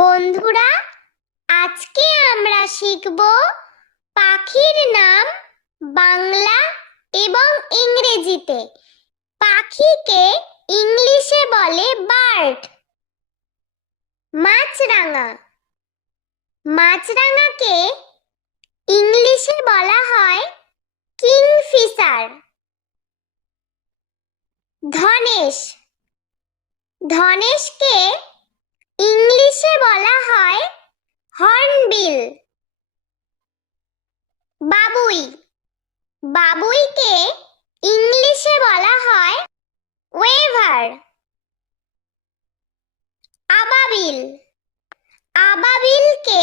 বন্ধুরা, আজকে আমরা শিখব পাখির নাম বাংলা এবং ইংরেজিতে। পাখিকে ইংলিশে বলে বার্ড। মাছরাঙা। মাছরাঙাকে ইংলিশে বলা হয় কিংফিশার। ধনেশ। ধনেশকে ইংলিশে বলা হয় হর্নবিল। বাবুই। বাবুইকে ইংলিশে বলা হয় ওয়েভার। আবাবিল। আবাবিলকে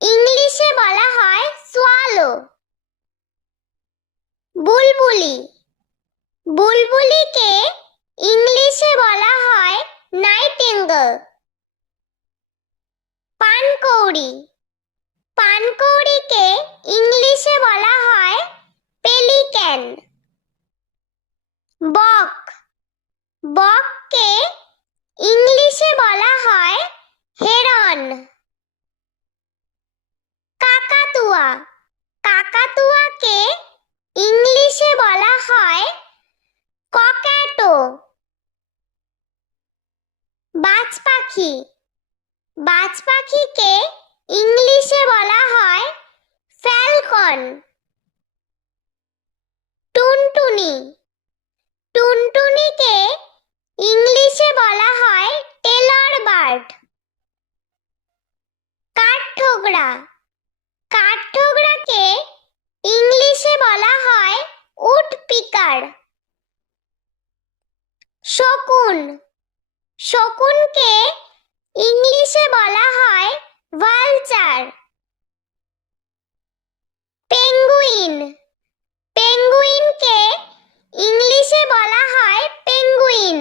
ইংলিশে বলা হয় সোয়ালো। বুলবুলি। বুলবুলিকে ইংলিশে বলা হয় নাইটিঙ্গেল। পানকৌড়ি। পানকৌড়িকে ইংলিশে বলা হয় পেলিক্যান। বক। বককে ইংলিশে বলা হয় হেরন। কাকাতুয়া। কাকাতুয়াকে ইংলিশে বলা হয় কক্যাটো। বাজ পাখি। বাজ পাখিকে ইংলিশে বলা হয় ফ্যালকন। টুনটুনি। টুনটুনিকে ইংলিশে বলা হয় টেলর বার্ড। কাঠঠোকরা। কাঠঠোকরাকে ইংলিশে বলা হয় উডপিকার। শকুন। শকুনকে ইংলিশে বলা হয় ভালচার। পেঙ্গুইন। পেঙ্গুইনকে ইংলিশে বলা হয় পেঙ্গুইন।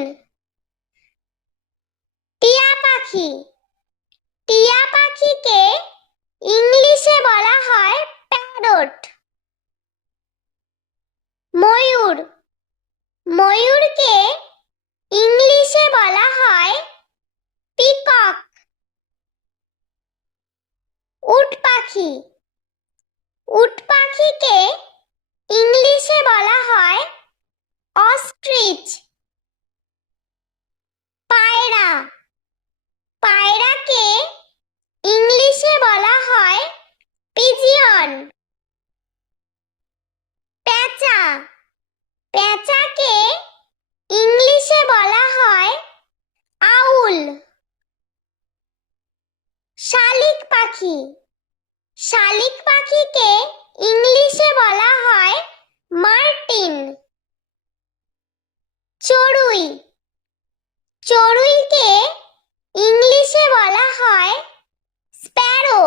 টিয়া পাখি। টিয়া পাখিকে ইংলিশে বলা হয় প্যারট। ময়ূর। ময়ূরকে ইংলিশে বলা হয় পিকক। উট পাখি। উট পাখিকে ইংলিশে বলা হয় অস্ট্রিচ। পায়রা। পায়রাকে ইংলিশে বলা হয় পিজিয়ন। পেঁচা। পেঁচাকে ইংলিশে বলা হয় আউল। শালিক পাখি। শালিক পাখিকে ইংলিশে বলা হয় মার্টিন। চড়ুই। চড়ুইকে ইংলিশে বলা হয় স্প্যারো।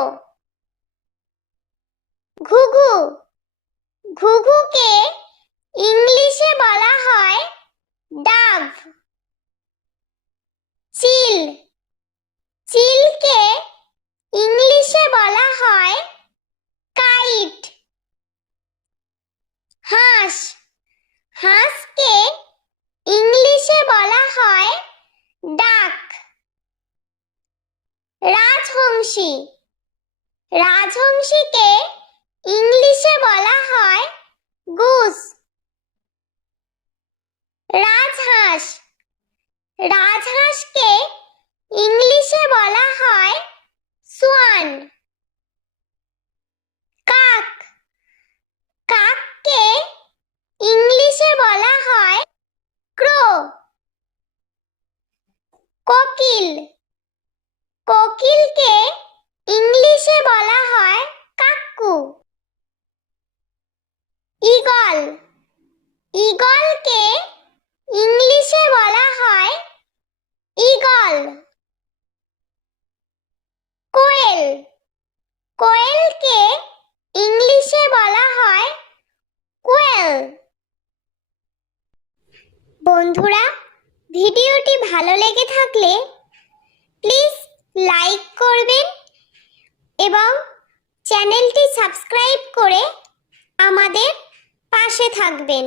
ঘুঘু। ঘুঘুকে ইংলিশে বলা হয় ডাভ। চিল। চিলকে ইংলিশে বলা হয় কাইট। হাঁস। হাঁসকে ইংলিশে বলা হয় ডাক। রাজহংসী। রাজহংসীকে ইংলিশে বলা হয় গুস। রাজহাঁস। রাজহাঁসকে ইংলিশে বলা হয় সোয়ান। কাক। কাককে ইংলিশে বলা হয় ক্রো। কোকিল। কোকিলকে ইংলিশে বলা হয় কাক্কু। ঈগল। ঈগলকে ইংলিশে বলা হয় ঈগল। কোয়েল। কোয়েলকে ইংলিশে বলা হয় কোয়েল। বন্ধুরা, ভিডিওটি ভালো লেগে থাকলে প্লিজ লাইক করবেন এবং চ্যানেলটি সাবস্ক্রাইব করে আমাদের পাশে থাকবেন।